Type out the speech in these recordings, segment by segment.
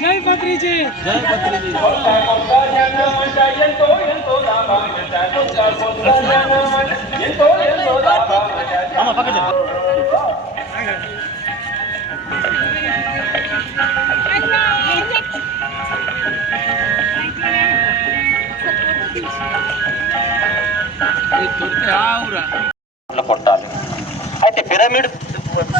जय पत्री जी। जय पत्री जी। ஆமா பக்கத்துல కొట్టాలి. అయితే పిరమిడ్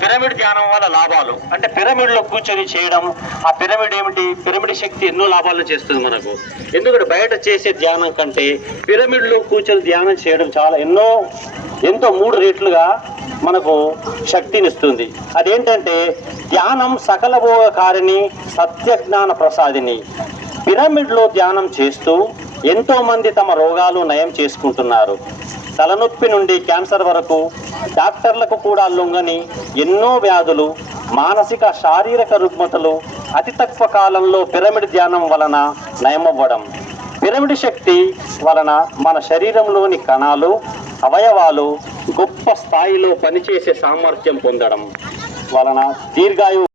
పిరమిడ్ ధ్యానం వల్ల లాభాలు. అంటే పిరమిడ్లో కూర్చొని చేయడం ఆ పిరమిడ్ ఏమిటి? పిరమిడ్ శక్తి ఎన్నో లాభాలు చేస్తుంది మనకు. ఎందుకంటే బయట చేసే ధ్యానం కంటే పిరమిడ్లో కూర్చొని ధ్యానం చేయడం చాలా ఎన్నో ఎంతో మూడు రేట్లుగా మనకు శక్తినిస్తుంది. అదేంటంటే ధ్యానం సకల భోగకారిణి సత్యజ్ఞాన ప్రసాదిని పిరమిడ్లో ధ్యానం చేస్తూ ఎంతోమంది తమ రోగాలు నయం చేసుకుంటున్నారు. తలనొప్పి నుండి క్యాన్సర్ వరకు డాక్టర్లకు కూడా లొంగని ఎన్నో వ్యాధులు మానసిక శారీరక రుగ్మతలు అతి తక్కువ కాలంలో పిరమిడ్ ధ్యానం వలన నయమవ్వడం. పిరమిడ్ శక్తి వలన మన శరీరంలోని కణాలు అవయవాలు గొప్ప స్థాయిలో పనిచేసే సామర్థ్యం పొందడం వలన దీర్ఘాయు